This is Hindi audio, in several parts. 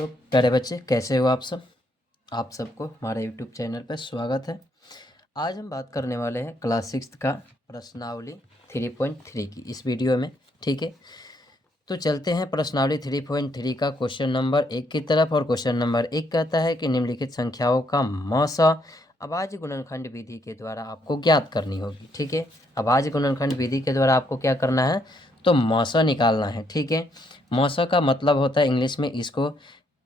हेलो प्यारे बच्चे, कैसे हो आप सब। आप सबको हमारे यूट्यूब चैनल पर स्वागत है। आज हम बात करने वाले हैं क्लास 6 का प्रश्नावली 3.3 की इस वीडियो में। ठीक है, तो चलते हैं प्रश्नावली 3.3 का क्वेश्चन नंबर 1 की तरफ। और क्वेश्चन नंबर 1 कहता है कि निम्नलिखित संख्याओं का मौसा अभाज्य गुणनखंड विधि के द्वारा आपको ज्ञात करनी होगी। ठीक है, अभाज्य गुणनखंड विधि के द्वारा आपको क्या करना है, तो मौसा निकालना है। ठीक है, मौसा का मतलब होता है इंग्लिश में इसको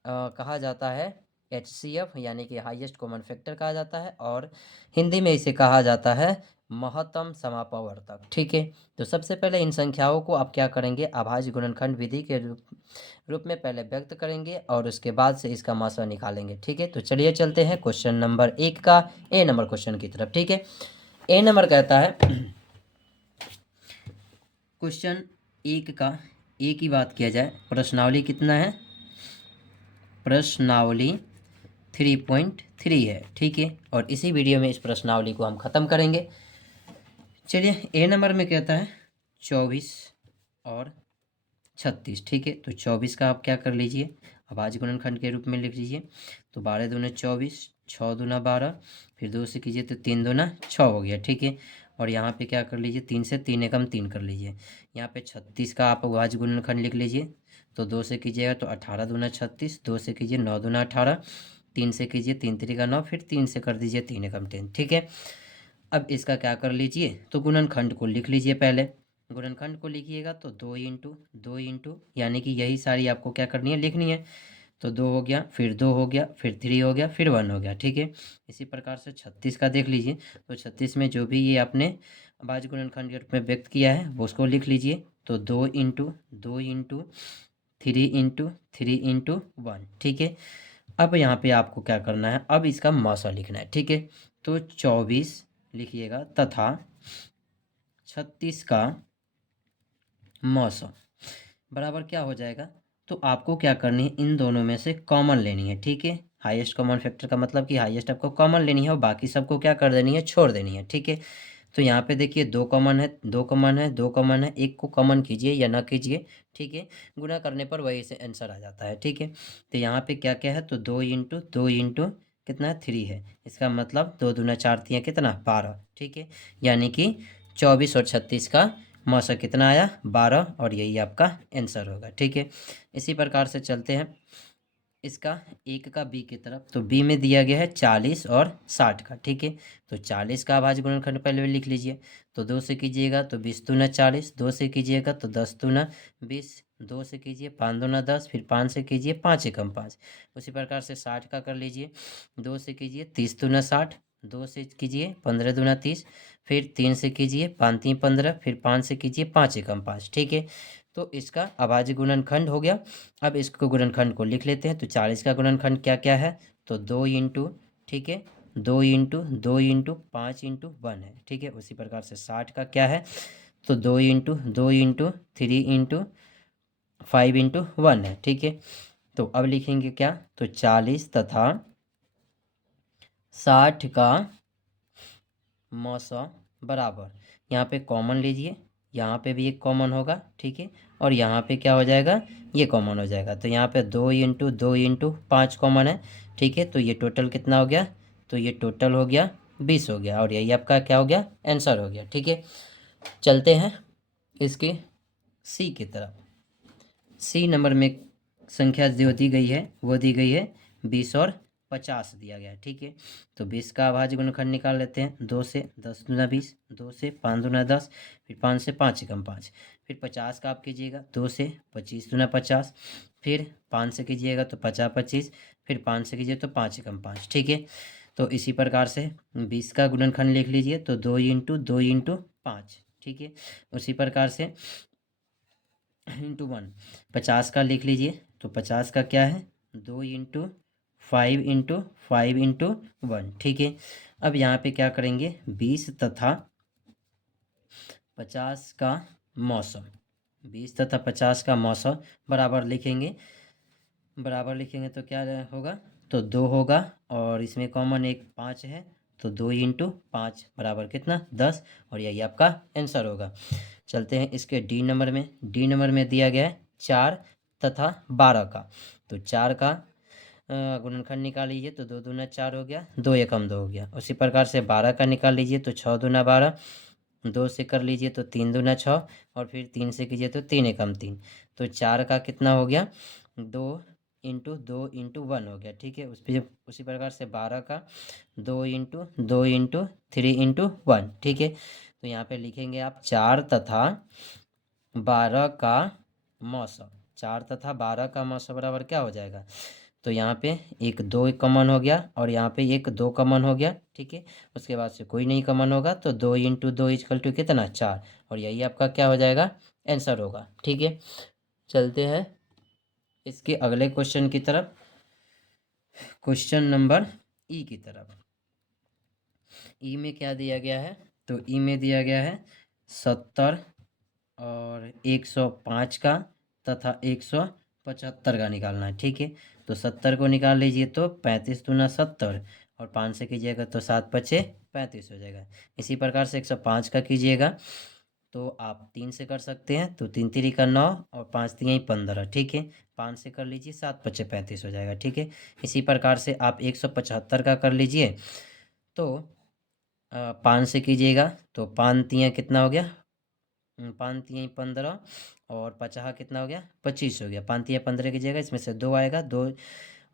कहा जाता है HCF यानी कि हाईएस्ट कॉमन फैक्टर कहा जाता है, और हिंदी में इसे कहा जाता है महत्तम समापवर्तक। ठीक है, तो सबसे पहले इन संख्याओं को आप क्या करेंगे, अभाज्य गुणनखंड विधि के रूप में पहले व्यक्त करेंगे और उसके बाद से इसका मौसा निकालेंगे। ठीक है, तो चलिए चलते हैं क्वेश्चन नंबर 1 का ए नंबर क्वेश्चन की तरफ। ठीक है, ए नंबर कहता है क्वेश्चन 1 का ए की बात किया जाए, प्रश्नावली कितना है, प्रश्नावली 3.3 है। ठीक है, और इसी वीडियो में इस प्रश्नावली को हम ख़त्म करेंगे। चलिए, ए नंबर में कहता है 24 और 36। ठीक है, तो 24 का आप क्या कर लीजिए, अभाज्य गुणनखंड के रूप में लिख लीजिए। तो 12 दूना 24, 6 दूना 12, फिर 2 से कीजिए तो 3 दूना 6 हो गया। ठीक है, और यहाँ पे क्या कर लीजिए, 3 से 3 एकम 3 कर लीजिए। यहाँ पे 36 का आप अभाज्य गुणनखंड लिख लीजिए। तो 2 से कीजिएगा तो 18 दूना 36, 2 से कीजिए 9 दूना 18, 3 से कीजिए 3 3 9, फिर 3 से कर दीजिए 3 एकम 3। ठीक है, अब इसका क्या कर लीजिए, तो गुणनखंड को लिख लीजिए। पहले गुणनखंड को लिखिएगा तो 2 इंटू यानी कि यही सारी आपको क्या करनी है, लिखनी है। तो 2 हो गया, फिर 2 हो गया, फिर 3 हो गया, फिर 1 हो गया। ठीक है, इसी प्रकार से 36 का देख लीजिए। तो 36 में जो भी ये आपने अभाज्य गुणनखंड के रूप में व्यक्त किया है वो उसको लिख लीजिए। तो 2 इंटू 3 इंटू 1। ठीक है, अब यहाँ पे आपको क्या करना है, अब इसका मौसा लिखना है। ठीक है, तो 24 लिखिएगा तथा 36 का मौसा बराबर क्या हो जाएगा, तो आपको क्या करनी है, इन दोनों में से कॉमन लेनी है। ठीक है, हाईएस्ट कॉमन फैक्टर का मतलब कि हाईएस्ट आपको कॉमन लेनी है और बाकी सबको क्या कर देनी है, छोड़ देनी है। ठीक है, तो यहाँ पे देखिए 2 कॉमन है, 2 कॉमन है, 2 कॉमन है, एक को कॉमन कीजिए या ना कीजिए। ठीक है, गुना करने पर वही से आंसर आ जाता है। ठीक है, तो यहाँ पे क्या क्या है, तो 2 इंटू कितना है, 3 है। इसका मतलब 2 दूना 4 3 कितना, 12। ठीक है, यानी कि 24 और 36 का मौसा कितना आया, 12, और यही आपका आंसर होगा। ठीक है, इसी प्रकार से चलते हैं इसका एक का बी की तरफ। तो बी में दिया गया है 40 और 60 का। ठीक है, तो 40 का अभाज्य गुणनखंड पहले लिख लीजिए। तो 2 से कीजिएगा तो 20 दूना 40, 2 से कीजिएगा तो 10 दूना 20, 2 से कीजिए 5 दूना 10, फिर 5 से कीजिए 5 एकम 5। उसी प्रकार से 60 का कर लीजिए। 2 से कीजिए 30 दूना 60, 2 से कीजिए 15 दूना 30, फिर 3 से कीजिए 5 3 15, फिर 5 से कीजिए 5 एकम 5। ठीक है, तो इसका अभाज्य गुणनखंड हो गया। अब इसको गुणनखंड को लिख लेते हैं। तो 40 का गुणनखंड क्या क्या है, तो 2 इंटू, ठीक है, 2 इंटू 5 इंटू 1 है। ठीक है, उसी प्रकार से 60 का क्या है, तो 2 इंटू 3 इंटू 5 इंटू 1 है। ठीक है, तो अब लिखेंगे क्या, तो 40 तथा 60 का मौसा बराबर, यहाँ पे कॉमन लीजिए, यहाँ पे भी एक कॉमन होगा। ठीक है, और यहाँ पे क्या हो जाएगा, ये कॉमन हो जाएगा। तो यहाँ पे 2 इंटू 5 कॉमन है। ठीक है, तो ये टोटल कितना हो गया, तो ये टोटल हो गया 20 हो गया, और यही आपका क्या हो गया, आंसर हो गया। ठीक है, चलते हैं इसके सी की तरफ। सी नंबर में संख्या जो दी गई है वो दी गई है 20 और 50 दिया गया है। ठीक है, तो 20 का अभाज्य गुणनखंड निकाल लेते हैं। 2 से 10 दूना 20, 2 से 5 दूना 10, फिर 5 से 5 एकम 5, फिर 50 का आप कीजिएगा 2 से 25 दूना 50, फिर 5 से कीजिएगा तो 50 25, फिर 5 से कीजिए तो 5 एकम 5। ठीक है, तो इसी प्रकार से 20 का गुणनखंड लिख लीजिए। तो 2 इंटू 5। ठीक है, उसी प्रकार से इंटू 1 50 का लिख लीजिए। तो 50 का क्या है, 2 इंटू 5 इंटू 5 इंटू 1। ठीक है, अब यहाँ पे क्या करेंगे, 20 तथा 50 का मौसम, 20 तथा 50 का मौसम बराबर लिखेंगे। बराबर लिखेंगे तो क्या होगा, तो 2 होगा, और इसमें कॉमन एक 5 है। तो 2 इंटू 5 बराबर कितना, 10, और यही आपका आंसर होगा। चलते हैं इसके डी नंबर में। डी नंबर में दिया गया है 4 तथा 12 का। तो 4 का गुणनखंड निकाल लीजिए तो 2 दूना 4 हो गया, 2 एकम 2 हो गया। उसी प्रकार से 12 का निकाल लीजिए तो 6 दूना 12, 2 से कर लीजिए तो 3 दूना 6, और फिर 3 से कीजिए तो 3 एकम 3। तो 4 का कितना हो गया, 2 इंटू 2 इंटू 1 हो गया। ठीक है, उसी प्रकार से 12 का 2 इंटू 2 इंटू 3 इंटू 1। ठीक है, तो यहाँ पे लिखेंगे आप 4 तथा 12 का मौसा। 4 तथा 12 का मौसा बराबर क्या हो जाएगा, तो यहाँ पे एक 2 कॉमन हो गया और यहाँ पे एक 2 कॉमन हो गया। ठीक है, उसके बाद से कोई नहीं कॉमन होगा तो 2 इंटू 2 इजकल टू कितना, 4, और यही आपका क्या हो जाएगा, आंसर होगा। ठीक है, चलते हैं इसके अगले क्वेश्चन की तरफ, क्वेश्चन नंबर ई की तरफ। ई में क्या दिया गया है, तो ई में दिया गया है 70 और 105 का तथा 175 का निकालना है। ठीक है, तो 70 को निकाल लीजिए तो 35 दूना 70, और 5 से कीजिएगा तो 7 पचे 35 हो जाएगा। इसी प्रकार से 105 का कीजिएगा तो आप 3 से कर सकते हैं, तो 3 3 का 9 और 5 3 15। ठीक है, 5 से कर लीजिए, 7 पचे 35 हो जाएगा। ठीक है, इसी प्रकार से आप 175 का कर लीजिए तो 5 से कीजिएगा तो 5 तियाँ कितना हो गया, 5 तियाँ 15, और 50 कितना हो गया, 25 हो गया। 5 तियाँ 15 कीजिएगा, इसमें से 2 आएगा, 2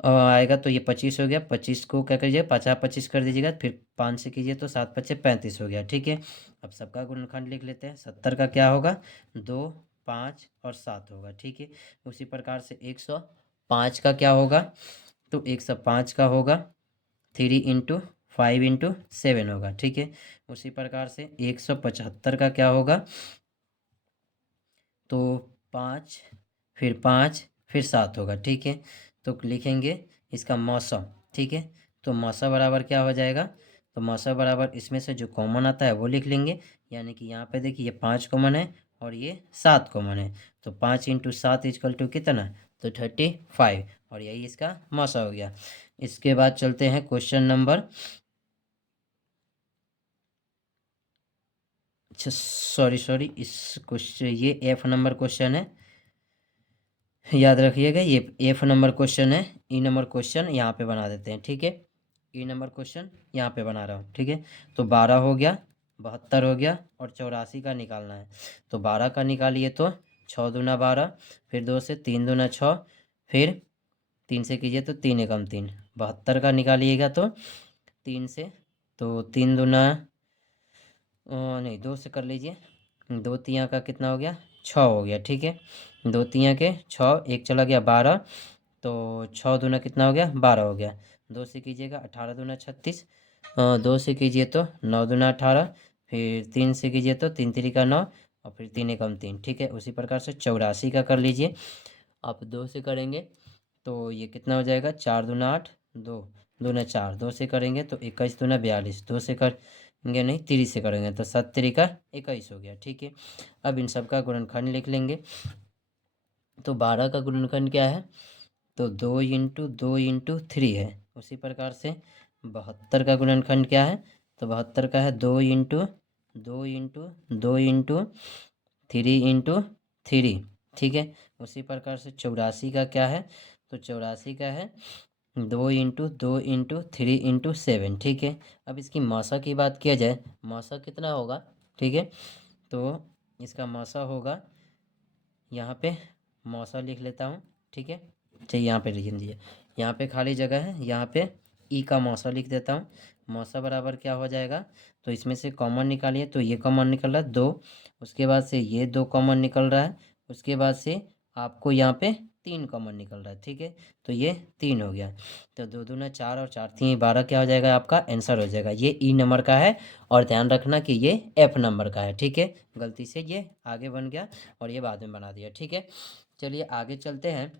आएगा तो ये 25 हो गया। 25 को क्या करिए, 50 25 कर दीजिएगा, फिर 5 से कीजिए तो 7 पचे 35 हो गया। ठीक है, अब सबका गुणनखंड लिख लेते हैं। 70 का क्या होगा, 2 5 और 7 होगा। ठीक है, उसी प्रकार से 105 का क्या होगा, तो 105 का होगा 3 इंटू 5 इंटू 7 होगा। ठीक है, उसी प्रकार से 175 का क्या होगा, तो 5 फिर 5 फिर 7 होगा। ठीक है, तो लिखेंगे इसका मौसम। ठीक है, तो मौसम बराबर क्या हो जाएगा, तो मौसम बराबर इसमें से जो कॉमन आता है वो लिख लेंगे। यानी कि यहाँ पे देखिए ये 5 कॉमन है और ये 7 कॉमन है, तो 5 इंटू 7 इजकल टू कितना, तो 35, और यही इसका मौसम हो गया। इसके बाद चलते हैं क्वेश्चन नंबर, अच्छा सॉरी इस क्वेश्चन, ये F नंबर क्वेश्चन है, याद रखिएगा ये F नंबर क्वेश्चन है। ई नंबर क्वेश्चन यहाँ पे बना देते हैं। ठीक है, ई नंबर क्वेश्चन यहाँ पे बना रहा हूँ। ठीक है, तो 12 हो गया, 72 हो गया, और 84 का निकालना है। तो 12 का निकालिए तो 6 दूना 12, फिर 2 से 3 दूना 6, फिर 3 से कीजिए तो 3 एकम 3। 72 का निकालिएगा तो 3 से, तो 3 दूना नहीं 2 से कर लीजिए, 2 तियाँ का कितना हो गया, 6 हो गया। ठीक है, 2 तियाँ के 6, एक चला गया 12, तो 6 दूना कितना हो गया, 12 हो गया। 2 से कीजिएगा 18 दूना 36, 2 से कीजिए तो 9 दूना 18, फिर 3 से कीजिए तो 3 3 का 9, और फिर 3 एकम 3। ठीक है, उसी प्रकार से 84 का कर लीजिए। आप 2 से करेंगे तो ये कितना हो जाएगा, 4 दूना 8, 2 दूना 4, 2 से करेंगे तो 21 दूना 42, 2 से करेंगे नहीं 30 से करेंगे तो 7 3 का 21 हो गया। ठीक है, अब इन सब का गुणनखंड लिख लेंगे। तो 12 का गुणनखंड क्या है, तो 2 इंटू 2 इंटू 3 है। उसी प्रकार से 72 का गुणनखंड क्या है, तो 72 का है 2 इंटू 2 इंटू 2 इंटू 3 इंटू 3। ठीक है, उसी प्रकार से 84 का क्या है, तो 84 का है 2 इंटू 2 इंटू 3 इंटू 7। ठीक है, अब इसकी मौसा की बात किया जाए, मौसा कितना होगा। ठीक है, तो इसका मौसा होगा, यहाँ पे मौसा लिख लेता हूँ। ठीक है, चलिए यहाँ पे लिख दीजिए, यहाँ पे खाली जगह है, यहाँ पे ई का मौसा लिख देता हूँ। मौसा बराबर क्या हो जाएगा, तो इसमें से कॉमन निकालिए, तो ये कॉमन निकल रहा है 2, उसके बाद से ये 2 कॉमन निकल रहा है, उसके बाद से आपको यहाँ पे 3 कॉमन निकल रहा है। ठीक है, तो ये 3 हो गया, तो 2 दूना 4 और 4 3 12 क्या हो जाएगा, आपका आंसर हो जाएगा। ये ई नंबर का है, और ध्यान रखना कि ये एफ नंबर का है। ठीक है, गलती से ये आगे बन गया और ये बाद में बना दिया। ठीक है, चलिए आगे चलते हैं।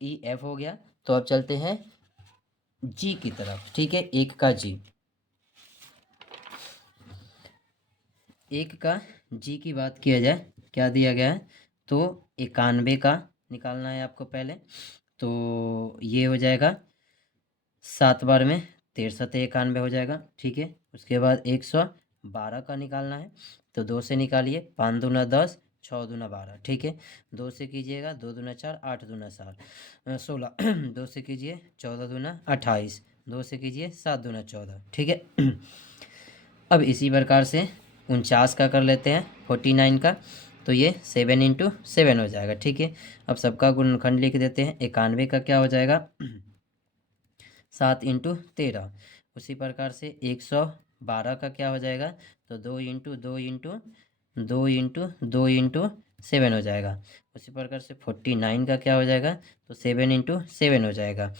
ई एफ हो गया, तो अब चलते हैं जी की तरफ। ठीक है, एक का जी, एक का जी की बात किया जाए, क्या दिया गया है, तो 91 का निकालना है आपको पहले। तो ये हो जाएगा 7 बार में 13 सतह 91 हो जाएगा। ठीक है, उसके बाद 112 का निकालना है, तो 2 से निकालिए, 5 दूना 10, 6 दूना 12, ठीक है। 2 से कीजिएगा, 2 दूना 4, 8 दूना 16, 2 से कीजिए 14 दूना 28, 2 से कीजिए 7 दूना 14, ठीक है। अब इसी प्रकार से 49 का कर लेते हैं, 49 का, तो ये 7 इंटू 7 हो जाएगा, ठीक है। अब सबका गुणनखंड लिख देते हैं। 91 का क्या हो जाएगा 7 इंटू 13। उसी प्रकार से 112 का क्या हो जाएगा, तो 2 इंटू 2 इंटू 2 इंटू 2 इंटू 7 हो जाएगा। उसी प्रकार से 49 का क्या हो जाएगा, तो 7 इंटू 7 हो जाएगा।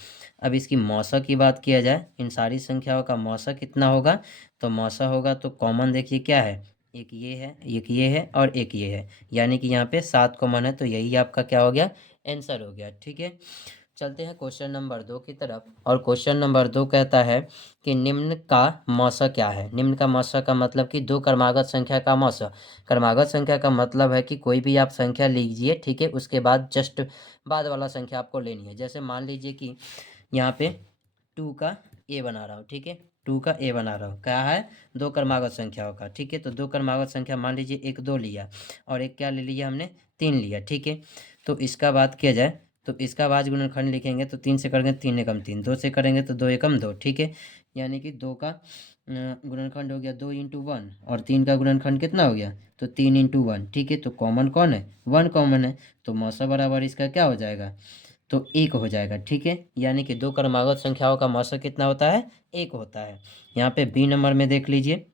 अब इसकी मौसा की बात किया जाए, इन सारी संख्याओं का मौसा कितना होगा, तो मौसा होगा तो कॉमन देखिए क्या है, एक ये है, एक ये है और एक ये है, यानी कि यहाँ पे 7 कॉमन है, तो यही आपका क्या हो गया, आंसर हो गया, ठीक है। चलते हैं क्वेश्चन नंबर 2 की तरफ। और क्वेश्चन नंबर 2 कहता है कि निम्न का मौसा क्या है। निम्न का मौसा का मतलब कि दो क्रमागत संख्या का मौसा। क्रमागत संख्या का मतलब है कि कोई भी आप संख्या लीजिए, ठीक है, उसके बाद जस्ट बाद वाला संख्या आपको लेनी है। जैसे मान लीजिए कि यहाँ पे 2 का ए बना रहा हूँ, ठीक है, 2 का ए बना रहा हूँ, क्या है, दो क्रमागत संख्याओं का, ठीक है। तो दो क्रमागत संख्या मान लीजिए एक 2 लिया और एक क्या ले लिया हमने, 3 लिया, ठीक है। तो इसका बात किया जाए तो इसका बाद गुणनखंड लिखेंगे तो 3 से करेंगे 3 एकम 3, 2 से करेंगे तो 2 एकम 2, ठीक है। यानी कि 2 का गुणनखंड हो गया 2 इंटू 1 और 3 का गुणनखंड कितना हो गया, तो 3 इंटू 1, ठीक है। तो कॉमन कौन है, 1 कॉमन है, तो मौसा बराबर इसका क्या हो जाएगा, तो 1 हो जाएगा, ठीक है। यानी कि दो क्रमागत संख्याओं का मौसा कितना होता है, 1 होता है। यहाँ पे बी नंबर में देख लीजिए,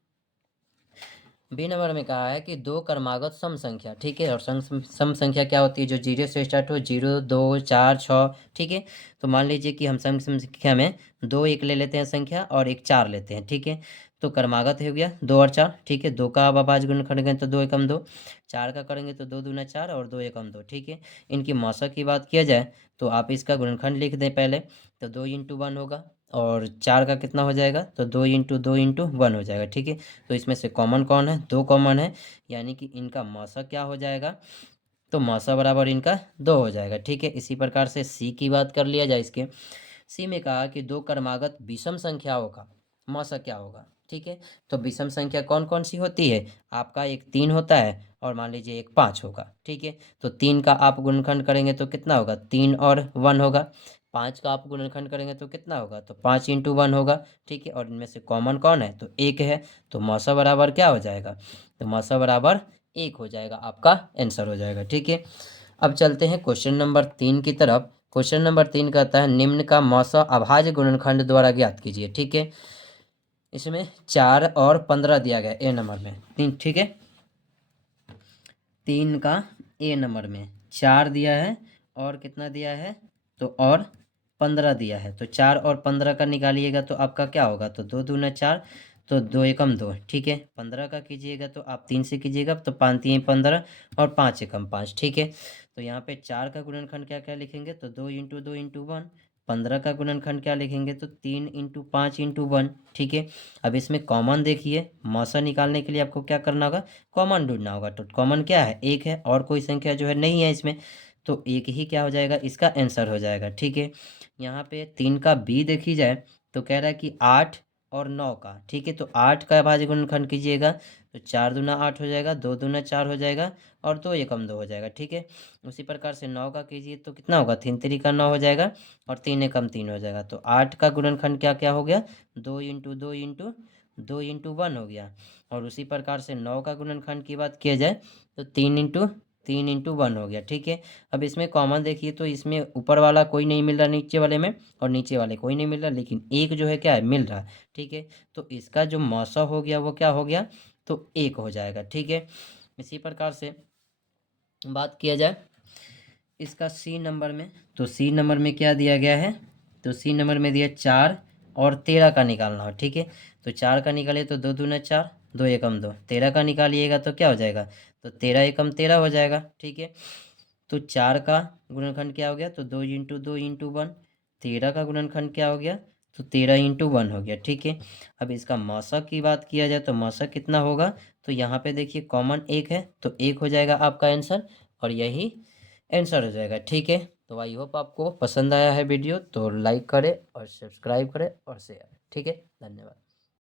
बी नंबर में कहा है कि दो क्रमागत सम संख्या, ठीक है। और सम संख्या क्या होती है, जो 0 से स्टार्ट हो, 0, 2, 4, 6, ठीक है। तो मान लीजिए कि हम सम संख्या में 2 1 ले लेते हैं संख्या और एक 4 लेते हैं, ठीक है। तो क्रमागत हो गया 2 और 4, ठीक है। 2 का अब आज गुण करेंगे तो 2 एकम 2, 4 का करेंगे तो 2 दूना 4 और 2 एकम 2, ठीक है। इनकी मौसा की बात किया जाए तो आप इसका गुणनखंड लिख दें पहले, तो 2 इंटू 1 होगा और 4 का कितना हो जाएगा, तो 2 इंटू 2 इंटू 1 हो जाएगा, ठीक है। तो इसमें से कॉमन कौन है, 2 कॉमन है, यानी कि इनका मौसा क्या हो जाएगा, तो मौसा बराबर इनका 2 हो जाएगा, ठीक है। इसी प्रकार से सी की बात कर लिया जाए। इसके सी में कहा कि दो क्रमागत विषम संख्याओं का मौसा क्या होगा, ठीक है। तो विषम संख्या कौन कौन सी होती है, आपका एक 3 होता है और मान लीजिए एक 5 होगा, ठीक है। तो 3 का आप गुणनखंड करेंगे तो कितना होगा, 3 और 1 होगा। 5 का आप गुणनखंड करेंगे तो कितना होगा, तो 5 इंटू 1 होगा, ठीक है। और इनमें से कॉमन कौन है, तो 1 है, तो मौसा बराबर क्या हो जाएगा, तो मौसा बराबर 1 हो जाएगा, आपका आंसर हो जाएगा, ठीक है। अब चलते हैं क्वेश्चन नंबर 3 की तरफ। क्वेश्चन नंबर 3 कहता है निम्न का मौसा अभाज्य गुणनखंड द्वारा ज्ञात कीजिए, ठीक है। इसमें 4 और 15 दिया गया ए नंबर में, 3, ठीक है। 3 का ए नंबर में 4 दिया है और कितना दिया है, तो और 15 दिया है। तो 4 और 15 का निकालिएगा तो आपका क्या होगा, तो 2 दूना 4, तो 2 एकम 2, ठीक है। 15 का कीजिएगा तो आप 3 से कीजिएगा तो 5 3 15 और 5 एकम 5, ठीक है। तो यहाँ पे 4 का गुणनखंड क्या क्या लिखेंगे, तो 2 इंटू 2 इंटू 1। 15 का गुणनखंड क्या लिखेंगे, तो 3 इंटू 5 इंटू 1, ठीक है। अब इसमें कॉमन देखिए, मौसा निकालने के लिए आपको क्या करना होगा, कॉमन ढूंढना होगा। तो कॉमन क्या है, 1 है और कोई संख्या जो है नहीं है इसमें, तो 1 ही क्या हो जाएगा, इसका आंसर हो जाएगा, ठीक है। यहाँ पे 3 का बी देखी जाए तो कह रहा है कि 8 और 9 का, ठीक है। तो 8 का भाज्य गुणनखंड कीजिएगा तो 4 दूना 8 हो जाएगा, 2 दूना 4 हो जाएगा और 2 एकम 2 हो जाएगा, ठीक है। उसी प्रकार से 9 का कीजिए तो कितना होगा, 3 3 का 9 हो जाएगा और 3 एकम 3 हो जाएगा। तो 8 का गुणनखंड क्या क्या हो गया, 2 इंटू 2 इंटू 2 इंटू 1 हो गया। और उसी प्रकार से 9 का गुणनखंड की बात किया जाए तो 3 इंटू 1 हो गया, ठीक है। अब इसमें कॉमन देखिए तो इसमें ऊपर वाला कोई नहीं मिल रहा नीचे वाले में, और नीचे वाले कोई नहीं मिल रहा, लेकिन एक जो है क्या है, मिल रहा है, ठीक है। तो इसका जो मौसा हो गया वो क्या हो गया, तो 1 हो जाएगा, ठीक है। इसी प्रकार से बात किया जाए इसका सी नंबर में, तो सी नंबर में क्या दिया गया है, तो सी नंबर में दिया 4 और 13 का निकालना हो, ठीक है। तो 4 का निकालिए तो 2 दूना 4, 2 एकम 2, 13 का निकालिएगा तो क्या हो जाएगा, तो 13 एकम 13 हो जाएगा, ठीक है। तो 4 का गुणनखंड क्या हो गया, तो 2 इंटू 2 इंटू 1। 13 का गुणनखंड क्या हो गया, तो 13 इंटू 1 हो गया, ठीक है। अब इसका मौसा की बात किया जाए तो मौसा कितना होगा, तो यहाँ पे देखिए कॉमन 1 है तो 1 हो जाएगा आपका आंसर, और यही आंसर हो जाएगा, ठीक है। तो आई होप आपको पसंद आया है वीडियो, तो लाइक करें और सब्सक्राइब करें और शेयर, ठीक है। धन्यवाद।